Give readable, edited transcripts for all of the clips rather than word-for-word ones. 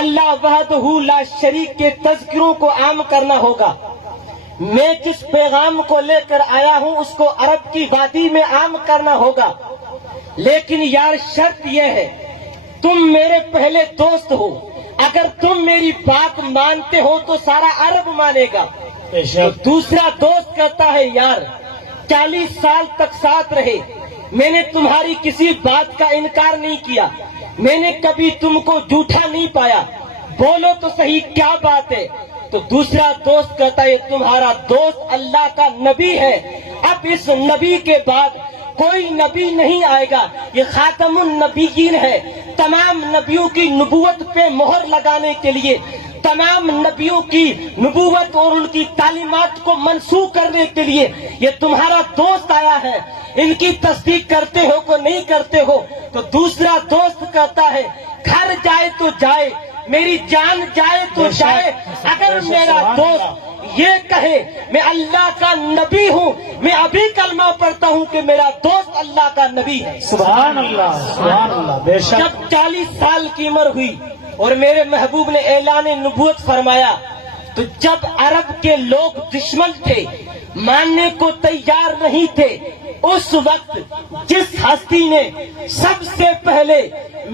اللہ وحدہ لا شریک کے تذکروں کو عام کرنا ہوگا. میں جس پیغام کو لے کر آیا ہوں اس کو عرب کی وادی میں عام کرنا ہوگا. لیکن یار شرط یہ ہے تم میرے پہلے دوست ہو. اگر تم میری بات مانتے ہو تو سارا عرب مانے گا. تو دوسرا دوست کہتا ہے یار 40 سال تک ساتھ رہے, میں نے تمہاری کسی بات کا انکار نہیں کیا, میں نے کبھی تم کو جھوٹا نہیں پایا, بولو تو صحیح کیا بات ہے. تو دوسرا دوست کہتا ہے تمہارا دوست اللہ کا نبی ہے, اب اس نبی کے بعد کوئی نبی نہیں آئے گا, یہ خاتم النبیین ہے. تمام نبیوں کی نبوت پہ مہر لگانے کے لیے, تمام نبیوں کی نبوت اور ان کی تعلیمات کو منسوخ کرنے کے لیے یہ تمہارا دوست آیا ہے. ان کی تصدیق کرتے ہو کہ نہیں کرتے ہو؟ تو دوسرا دوست کہتا ہے گھر جائے تو جائے, میری جان جائے تو جائے, اگر میرا دوست یہ کہے میں اللہ کا نبی ہوں, میں ابھی کلمہ پڑھتا ہوں کہ میرا دوست اللہ کا نبی ہے. سبحان اللہ, سبحان اللہ. بے شک جب 40 سال کی عمر ہوئی اور میرے محبوب نے اعلان نبوت فرمایا, تو جب عرب کے لوگ دشمن تھے, ماننے کو تیار نہیں تھے, اس وقت جس ہستی نے سب سے پہلے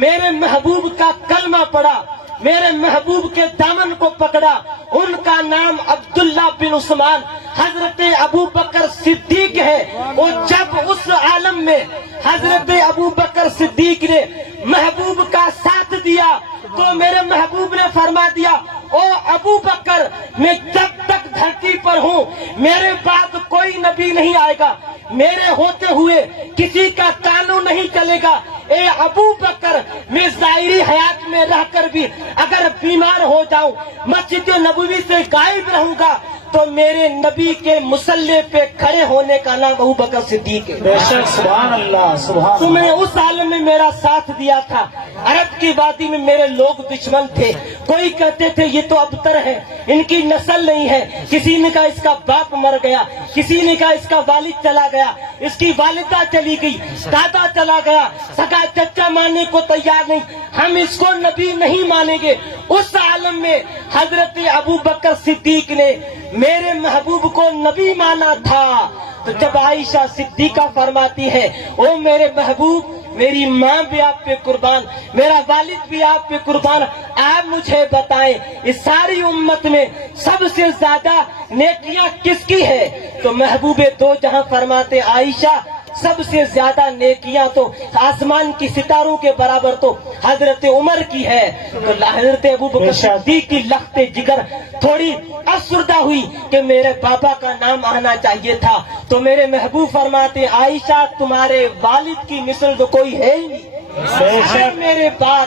میرے محبوب کا کلمہ پڑھا, میرے محبوب کے دامن کو پکڑا, ان کا نام عبداللہ بن عثمان حضرت ابو بکر صدیق ہے. اور جب اس عالم میں حضرت ابو بکر صدیق نے محبوب کا ساتھ دیا تو میرے محبوب نے فرما دیا او ابو بکر, میں جب تک دھرتی پر ہوں میرے بعد کوئی نبی نہیں آئے گا, میرے ہوتے ہوئے کسی کا قانون نہیں چلے گا. اے ابو بکر, میں ظاہری حیات میں رہ کر بھی اگر بیمار ہو جاؤں, مسجد نبوی سے غائب رہوں گا, تو میرے نبی کے مصلی پہ کھڑے ہونے کا نام ابو بکر صدیق ہے. بے شک سبحان اللہ, سبحان تو میں اللہ. نے اس عالم میں میرا ساتھ دیا تھا. عرب کی وادی میں میرے لوگ دشمن تھے, کوئی کہتے تھے یہ تو ابتر ہے, ان کی نسل نہیں ہے, کسی نے کہا اس کا باپ مر گیا, کسی نے کہا اس کا والد چلا گیا, اس کی والدہ چلی گئی, دادا چلا گیا, سگا چچا ماننے کو تیار نہیں, ہم اس کو نبی نہیں مانیں گے. اس عالم میں حضرت ابو بکر صدیق نے میرے محبوب کو نبی مانا تھا. تو جب عائشہ صدیقہ فرماتی ہے او میرے محبوب, میری ماں بھی آپ پہ قربان, میرا والد بھی آپ پہ قربان, آپ مجھے بتائیں اس ساری امت میں سب سے زیادہ نیکیاں کس کی ہے؟ تو محبوب دو جہاں فرماتے عائشہ سب سے زیادہ نیکیاں تو آسمان کی ستاروں کے برابر تو حضرت عمر کی ہے. تو حضرت ابو بکر صدیق کی لخت جگر تھوڑی افسردہ ہوئی کہ میرے بابا کا نام آنا چاہیے تھا. تو میرے محبوب فرماتے عائشہ تمہارے والد کی مثل تو کوئی ہے ہی نہیں. میرے بعد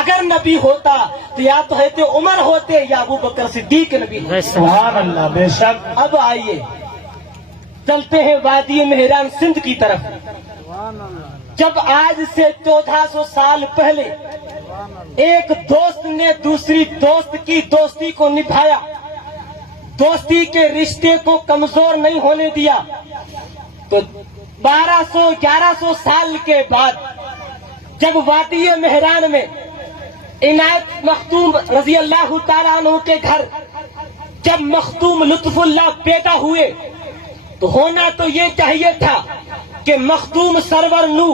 اگر نبی ہوتا تو یا تو حضرت عمر ہوتے یا ابو بکر صدیق نبی. سبحان اللہ, بے شک. اب آئیے چلتے ہیں وادی مہران سندھ کی طرف. جب آج سے 1400 سال پہلے ایک دوست نے دوسری دوست کی دوستی کو نبھایا, دوستی کے رشتے کو کمزور نہیں ہونے دیا, تو 1200-1100 سال کے بعد جب وادی مہران میں عنایت مختوم رضی اللہ تعالیٰ عنہ کے گھر جب مختوم لطف اللہ پیدا ہوئے, تو ہونا تو یہ چاہیے تھا کہ مختوم سرور نو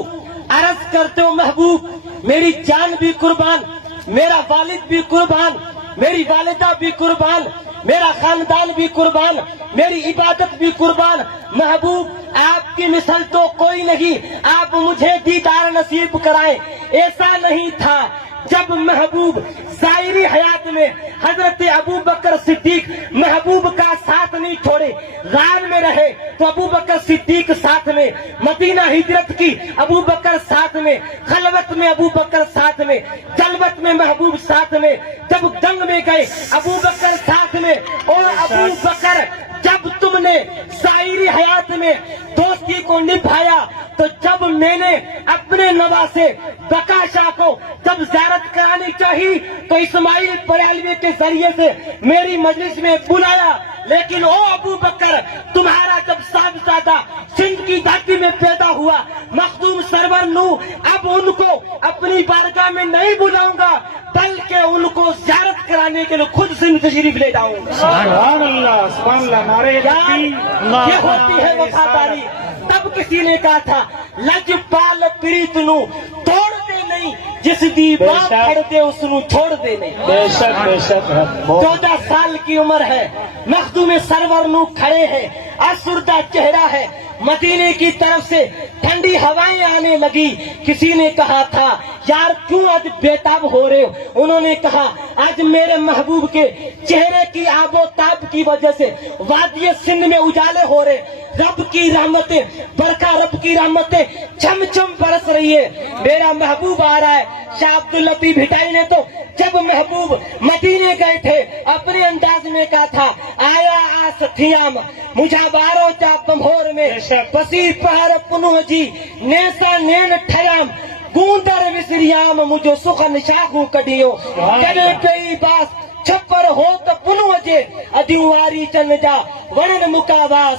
عرض کرتے ہو محبوب میری جان بھی قربان, میرا والد بھی قربان, میری والدہ بھی قربان, میرا خاندان بھی قربان, میری عبادت بھی قربان. محبوب آپ کی مثل تو کوئی نہیں, آپ مجھے دیدار نصیب کرائیں. ایسا نہیں تھا. جب محبوب ظاہری حیات میں حضرت ابو بکر صدیق محبوب کا ساتھ نہیں چھوڑے, غار میں رہے, تو ابو بکر صدیق ساتھ میں, مدینہ ہجرت کی ابو بکر ساتھ میں, خلوت میں ابو بکر ساتھ میں, جلوت میں محبوب ساتھ میں, جب جنگ میں گئے ابو بکر ساتھ میں. اور ابو بکر جب تم نے ظاہری حیات میں دوستی کو نبھایا, تو جب میں نے اپنے نواسے بقا شاہ کو جب زیارت کرانی چاہی تو اسماعیل بریلوی کے ذریعے سے میری مجلس میں بلایا. لیکن او ابو بکر, تمہارا جب صاحبزادہ سندھ کی دھرتی میں پیدا ہوا مخدوم سرور نو, اب ان کو اپنی بارگاہ میں نہیں بلاؤں گا بلکہ ان کو زیارت کرانے کے لیے خود سے میں تشریف لے جاؤں گا. سبحان اللہ نعرے یار یہ ہوتی ہے وفاداری. تب کسی نے کہا تھا لج پال پریت نو توڑ دے نہیں, جس دی بات پڑھ دے اس نو چھوڑ دے نہیں. بے شک 14 سال کی عمر ہے, مخدوم سرور نو کھڑے ہیں, افسردہ چہرہ ہے, مدینے کی طرف سے ٹھنڈی ہوائیں آنے لگی. کسی نے کہا تھا یار کیوں آج بےتاب ہو رہے ہو؟ انہوں نے کہا آج میرے محبوب کے چہرے کی آب و تاب کی وجہ سے وادی سندھ میں اجالے ہو رہے. رب کی رحمتیں برکا, رب کی رحمتیں چھم چھم برس رہی ہے. میرا محبوب آ رہا ہے. شاہ عبداللطیف بھٹائی نے تو جب محبوب مدینے گئے تھے اپنے انداز میں کہا تھا آیا آستھیام مجھا بارو چا پمہور میں بسی پہر پنو جی نیسا نین ٹھیام گوندر وسریام مجھو سخن شاخوں کڈیو کدے پئی باس چھپر ہو تو پنو جے ادیوں واری چن جا ونن مکاواس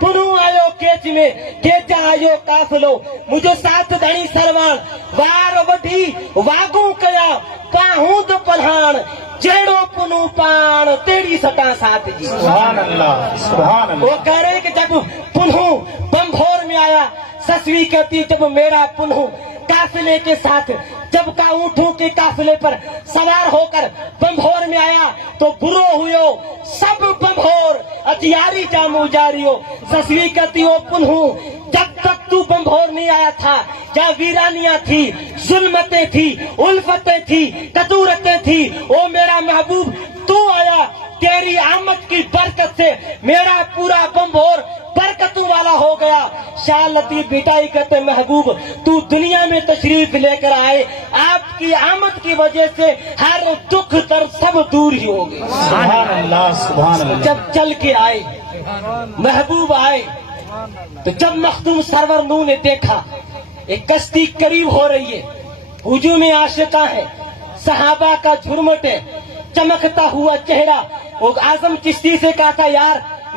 پنو آیو کیچ میں کیچا آیو کافلو مجھو ساتھ دھڑی سروان وار وڈھی واگوں کیا پاہوں تو پلہان جیڑو پنو پان تیری سٹا ساتھ جی. سبحان اللہ وہ کہہ رہے کہ جب پنہوں بمبھور میں آیا, سسوی کہتی جب میرا پنہوں قافلے کے ساتھ جب کا اونٹوں کے قافلے پر سوار ہو کر بمبھور میں آیا تو برو ہوئیو سب بمبھور اتیاری جامو جاریو. سسوی کہتی ہو پنہوں جب تک تو بمبھور نہیں آیا تھا یا ویرانیاں تھی, ظلمتیں تھی, الفتیں تھی, کدورتیں تھی, او میرا محبوب تو آیا, تیری آمد کی برکت سے میرا پورا بمبھور برکتوں والا ہو گیا. شاہ لطیف بھٹائی کہتے محبوب تو دنیا میں تشریف لے کر آئے, آپ کی آمد کی وجہ سے ہر دکھ درد سب دور ہی ہو گئے. سبحان اللہ جب چل کے آئے محبوب آئے تو جب مخدوم سرور نو نے دیکھا ایک کشتی قریب ہو رہی ہے, ہجوم عاشقاں ہے, صحابہ کا جھرمٹ ہے, چمکتا ہوا چہرہ. وہ اعظم چشتی سے کہا تھا یار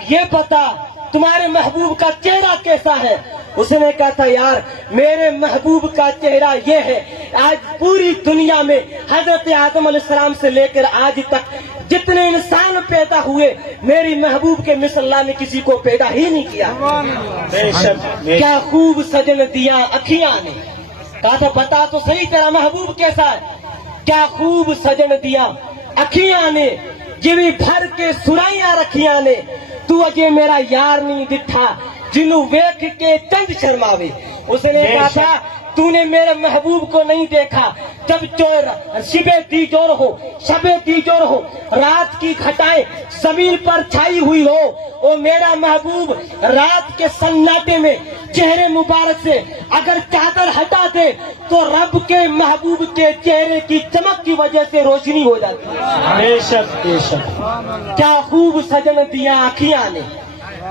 یہ بتا تمہارے محبوب کا چہرہ کیسا ہے؟ اس نے کہا تھا یار میرے محبوب کا چہرہ یہ ہے, آج پوری دنیا میں حضرت آدم علیہ السلام سے لے کر آج تک جتنے انسان پیدا ہوئے میری محبوب کے مثل اللہ نے کسی کو پیدا ہی نہیں کیا. کیا خوب سجن دیا اکھیاں نے. کہا تھا بتا تو صحیح تیرا محبوب کیسا ہے؟ کیا خوب سجن دیا اکھیاں نے جویں بھر کے سرائیاں رکھیاں نے, تو اجے میرا یار نہیں دٹھا جنوں ویکھ کے چند شرماوے. اس نے کہا تھا تو نے میرے محبوب کو نہیں دیکھا جب شب دیجور ہو, رات کی گھٹائیں زمین پر چھائی ہوئی ہو, او میرا محبوب رات کے سناٹے میں چہرے مبارک سے اگر چادر ہٹا دے تو رب کے محبوب کے چہرے کی چمک کی وجہ سے روشنی ہو جاتی ہے. بے شک کیا خوب سجن دیا آنکھیاں نے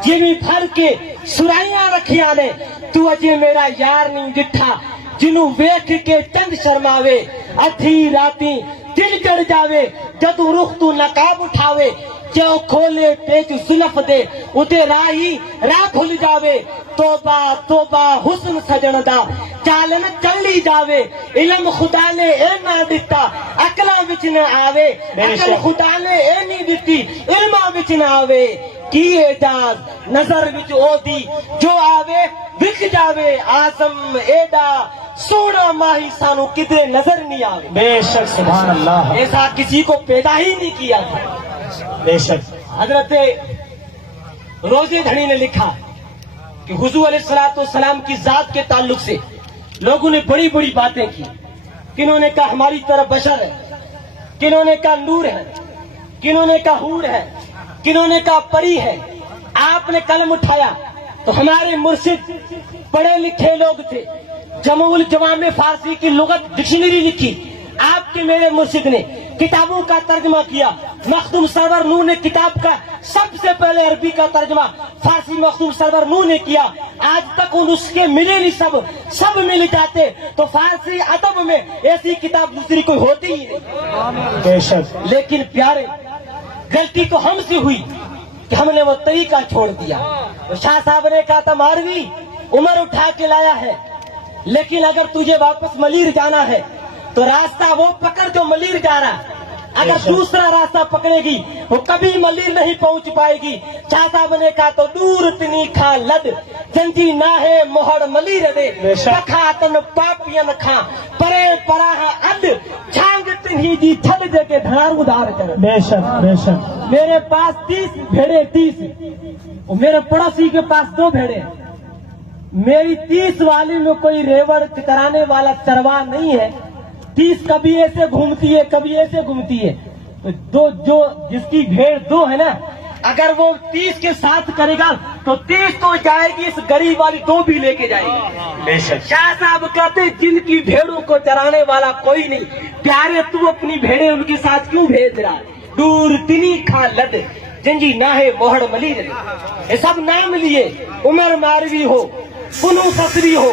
جویں بھر کے سرائیاں رکھیاں نے, تو اجے میرا یار نہیں ڈٹھا جنوں ویکھ کے چند شرماوے. ادھی راتی دل چڑھ جاوے جدوں رخ تو نقاب اٹھاوے, جو کھولے پیچ زلف دے ادے راہی راہ بھول جاوے. توبہ توبہ حسن سجن دا چالن چلی جاوے, علم خدا نے اے نہ دتا عقلاں وچ نہ آوے, عقل خدا نے اے نہیں دتی علماں وچ نہ آوے. کی اعجاز نظر وچ او دی جو آوے وکھ جاوے, اعظم ایڈا سونا ماہی سانو کدھر نظر نہیں آوے. بے شک سبحان اللہ, ایسا کسی کو پیدا ہی نہیں کیا تھا. بے شک. حضرت روزے دھڑی نے لکھا کہ حضور علیہ السلام کی ذات کے تعلق سے لوگوں نے بڑی بڑی باتیں کی. کنہوں نے کہا ہماری طرح بشر ہے, کنہوں نے کہا نور ہے, کنہوں نے کہا حور ہے, کنہوں نے کہا پری ہے. آپ نے قلم اٹھایا تو ہمارے مرشد پڑھے لکھے لوگ تھے, جمع الجوامع فارسی کی لغت ڈکشنری لکھی. آپ کے میرے مرشد نے کتابوں کا ترجمہ کیا. مخدوم سرور نور نے کتاب کا سب سے پہلے عربی کا ترجمہ فارسی مخدوم سرور نور نے کیا. آج تک ان اس کے ملے نہیں, سب مل جاتے تو فارسی ادب میں ایسی کتاب دوسری کوئی ہوتی ہی نہیں. بے شک. لیکن پیارے غلطی تو ہم سے ہوئی کہ ہم نے وہ طریقہ چھوڑ دیا. شاہ صاحب نے کہا تھا ماروی عمر اٹھا کے لایا ہے, لیکن اگر تجھے واپس ملیر جانا ہے تو راستہ وہ پکڑ جو ملیر جا رہا. اگر دوسرا راستہ پکڑے گی وہ کبھی ملیر نہیں پہنچ پائے گی. شاہ صاحب نے کہا تو دور تنی کھا لد جنجی نہ ہے موہڑ ملیر دے پکھا تن پاپین کھا پرے پراہ اد چھانگ تنہی جی تھل دے کے دھڑار ادار کر. بے شک بے شک. میرے پاس 30 بھیڑے 30 اور میرے پڑوسی کے پاس 2 بھیڑے. میری 30 والی میں کوئی ریوڑ کرانے والا چروا نہیں ہے. 30 کبھی ایسے گھومتی ہے کبھی ایسے گھومتی ہے. تو جو جس کی بھیڑ 2 ہے نا اگر وہ 30 کے ساتھ کرے گا تو 30 تو جائے گی, اس غریب والی 2 بھی لے کے جائے گی. بے شک. شاہ صاحب کہتے ہیں جن کی بھیڑوں کو چرانے والا کوئی نہیں, پیارے تو اپنی بھیڑیں ان کے ساتھ کیوں بھیج رہا ہے؟ دور تنی کھا لد جنجی نہ ہے موہڑ ملیر. یہ سب نام لیے, عمر ماروی ہو, پنو سسری ہو,